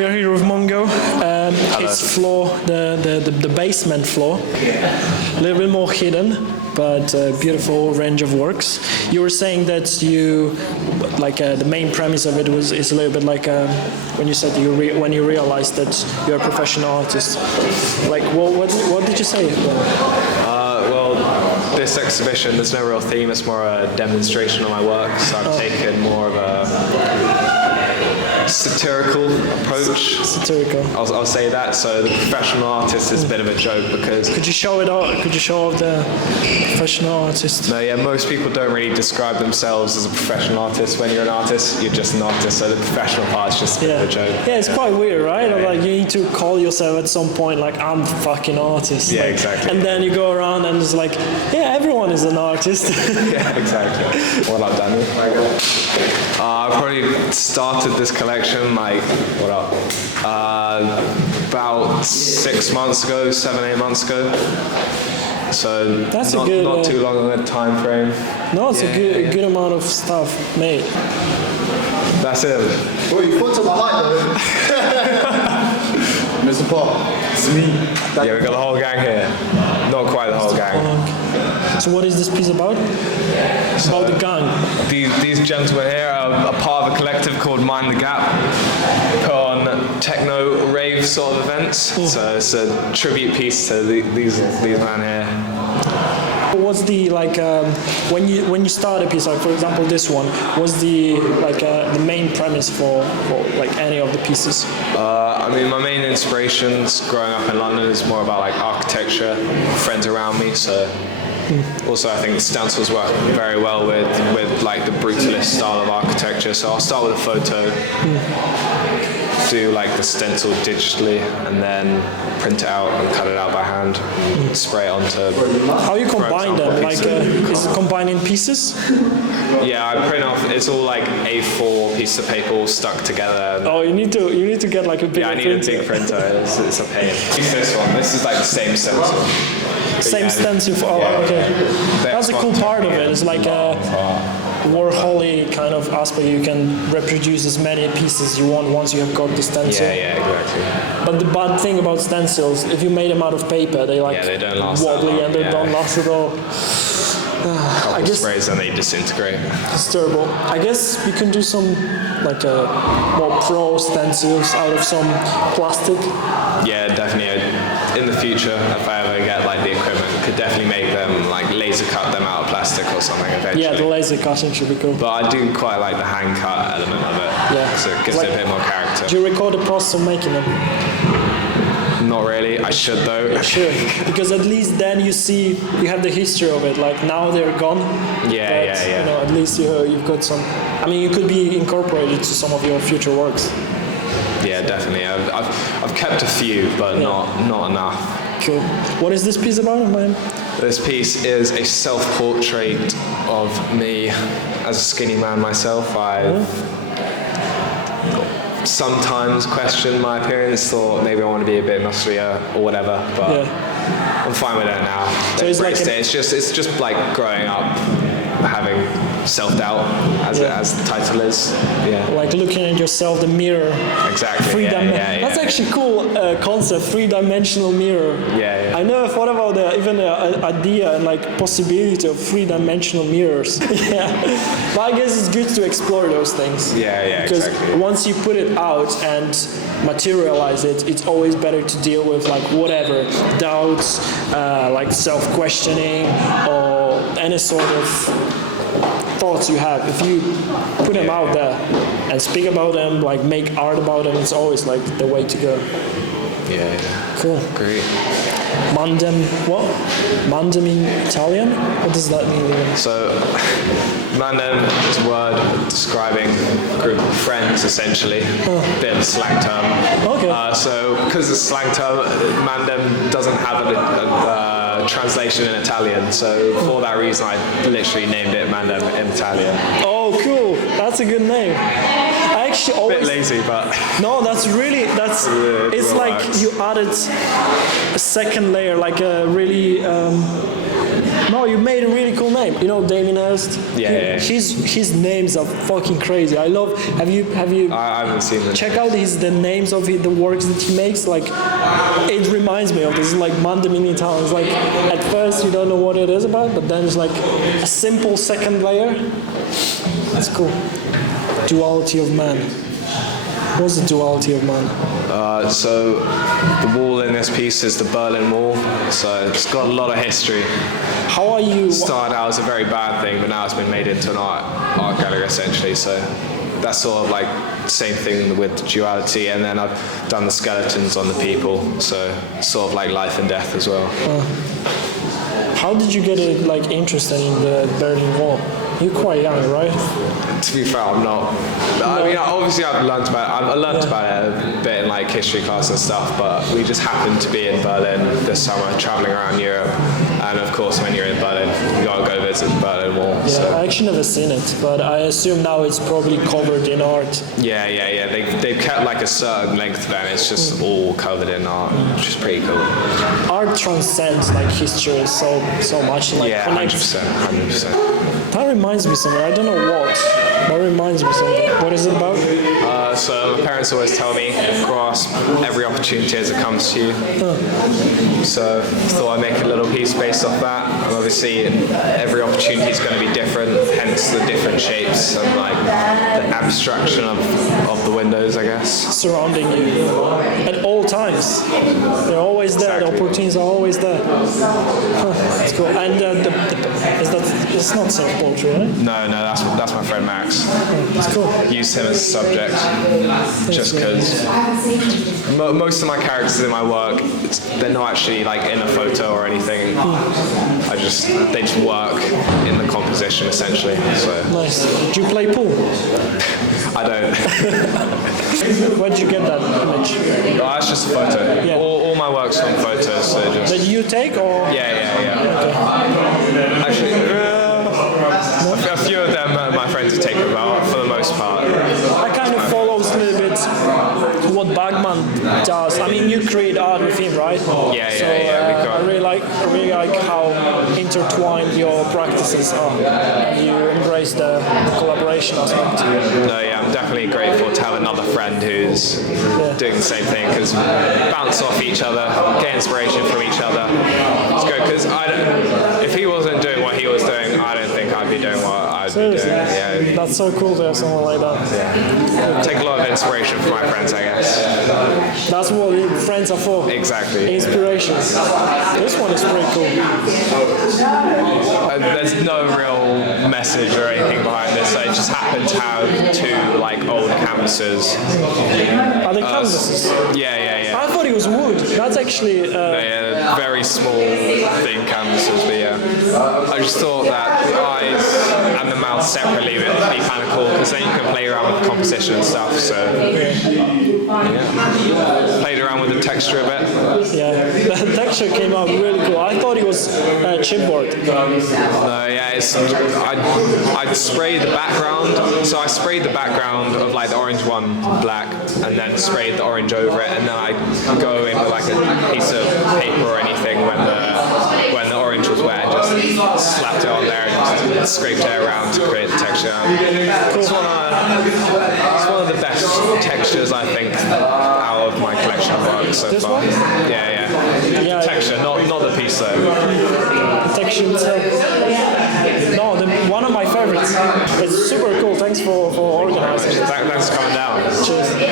We are here with Mongo. His floor, the basement floor, a little bit more hidden, but beautiful range of works. You were saying that you, like the main premise of it is a little bit like when you said when you realized that you're a professional artist. Like what did you say? Well, this exhibition, there's no real theme. It's more a demonstration of my work. So I've taken more of a satirical approach. Satirical. I'll say that. So the professional artist is a bit of a joke because. Could you show it off? Could you show off the professional artist? No, yeah. Most people don't really describe themselves as a professional artist. When you're an artist, you're just an artist. So the professional part's just a bit of a joke. Yeah, it's quite weird, right? Yeah. Like you need to call yourself at some point like I'm a fucking artist. Yeah, like, exactly. And then you go around and it's like, yeah, everyone is an artist. Yeah, exactly. What up, Daniel? I probably started this collection like about 6 months ago, 7-8 months ago. So that's not too long of a time frame. No, it's a good amount of stuff made. That's it. Well, you put to my light though. Mr. Paul, it's me. Yeah, we got the whole gang here. Not quite the whole gang. So what is this piece about? About the gang. These gentlemen here are part of a collective called Mind the Gap. Put on techno rave sort of events. So it's a tribute piece to these men here. What's the when you start a piece, like for example this one, what's the the main premise for like any of the pieces? I mean, my main inspirations growing up in London is more about like architecture, friends around me. So also I think stencils work very well with like the brutalist style of architecture. So I'll start with a photo. Do like the stencil digitally and then print it out and cut it out by hand, spray it onto. How you combine them? Like is it combined in pieces? Yeah, I print off. It's all like A4 pieces of paper all stuck together. Oh, you need to get like a big. Yeah, I need a big printer. It's a pain. This one. This is like the same stencil. Same stencil. Oh, okay. That's a cool part of it. It's like a Warhol-y kind of aspect. You can reproduce as many pieces you want once you have got the stencil. Yeah, exactly. But the bad thing about stencils, if you made them out of paper, they they don't last wobbly and they don't last at all. I guess sprays and they disintegrate. It's terrible. I guess you can do some like more pro stencils out of some plastic. Yeah, definitely. In the future, if I ever get like the equipment, could definitely make them like laser cut them out of plastic or something eventually. Yeah, the laser cutting should be cool. But I do quite like the hand cut element of it. Yeah. So it gives it a bit more character. Do you record the process of making them? Not really. I should though. You should, because at least then you have the history of it. Like now they're gone. Yeah. You know, at least you've got some. I mean, you could be incorporated to some of your future works. Yeah, definitely. I've kept a few, but not enough. Cool. What is this piece about, man? This piece is a self-portrait of me as a skinny man myself. I've sometimes questioned my appearance, thought maybe I want to be a bit musclier or whatever, but I'm fine with that now. So it's just like growing up, having self-doubt, as the title is. Yeah. Like looking at yourself, the mirror. Exactly. That's actually a cool concept, 3-dimensional mirror. Yeah. I never thought about even the idea and like possibility of 3-dimensional mirrors. Yeah. But I guess it's good to explore those things. Yeah, because exactly. once you put it out and materialize it, it's always better to deal with like whatever doubts, like self-questioning or any sort of thoughts you have. If you put them out there and speak about them, like make art about them, it's always like the way to go. Yeah. Cool. Great. Mandem, what? Mandem in Italian? What does that mean even? So, mandem is a word describing a group of friends, essentially. Bit of a slang term. Okay. So, because it's a slang term, mandem doesn't have a translation in Italian. So, for that reason, I literally named it mandem in Italian. Oh, cool. That's a good name. I actually always... Bit lazy, but... No, it's like you added a second layer, like a really No, you made a really cool name. You know Damien Hirst? Yeah. His names are fucking crazy. I love. Have you? I haven't seen them. Check out the names of the works that he makes. Like, it reminds me of this. Like Manda Minitown. It's like at first you don't know what it is about, but then it's like a simple second layer. That's cool. Duality of man. What's the duality of man? So the wall in this piece is the Berlin Wall. So it's got a lot of history. How are you? Started out as a very bad thing, but now it's been made into an art gallery essentially. So that's sort of like the same thing with duality. And then I've done the skeletons on the people. So sort of like life and death as well. How did you get like interested in the Berlin Wall? You're quite young, right? To be fair, I'm not. I mean, obviously I've learnt about it. I learnt about it a bit in like history class and stuff, but we just happened to be in Berlin this summer, traveling around Europe. And of course, when you're in Berlin, you gotta go visit the Berlin Wall. Yeah, So. I actually never seen it, but I assume now it's probably covered in art. Yeah. They've kept like a certain length of it. It's just all covered in art, which is pretty cool. Art transcends like history so much. Like, Yeah, connects. 100%. That reminds me something. I don't know what. That reminds me something. What is it about? So my parents always tell me, grasp every opportunity as it comes to you. So I thought I'd make a little piece based off that. And obviously every opportunity is going to be different, hence the different shapes and like the abstraction of the windows, I guess. Surrounding you at all times. They're always there. Exactly. The opportunities are always there. That's cool. And it's not self-portrait, right? No, that's my friend Max. It's cool. Used him as a subject just because most of my characters in my work, they're not actually like in a photo or anything. They just work in the composition essentially. So Nice. Do you play pool? I don't. Where'd you get that image? Oh, it's just a photo. Yeah. All my work's from photos. So just That you take or? yeah. Actually, a few of them my friends have taken about for the most part. I kind of follows a little bit what Bagman does. I mean, you create art with him, right? Yeah. I really like how intertwined your practices are. And you embrace the collaboration aspect. No, yeah, I'm definitely grateful to have another friend who's doing the same thing because bounce off each other, get inspiration from each other. It's good because if he wasn't doing what he was doing, I don't think I'd be doing what I'd be doing. Seriously? Yeah. That's so cool to have someone like that. Take a lot of inspiration from my friends, I guess. That's what friends are for. Exactly. Inspiration. This one is pretty cool. There's no real message or anything behind this. I just happen to have two like old canvases. Are they canvases? Yeah. I thought it was wood. That's actually. They're very small, thin canvases, but yeah. I just thought that the eyes and the mouth separately would be kind of cool because then you can play around with the composition and stuff. So yeah, played around with the texture a bit. Yeah, the texture came out really cool. I thought it was chipboard. No, yeah, I'd sprayed the background. So I sprayed the background of like the orange one black, and then sprayed the orange over it, and then I go in with like a piece of paper or anything when the orange was wet, just slapped it on there and just scraped it around to create the texture. It's one of the best textures I think out of my collection of work so This far. one? Yeah. Yeah. The texture, not the piece though. The texture itself. No, one of my favorites. It's super cool. Thanks for organizing. Thanks for coming down. Cheers.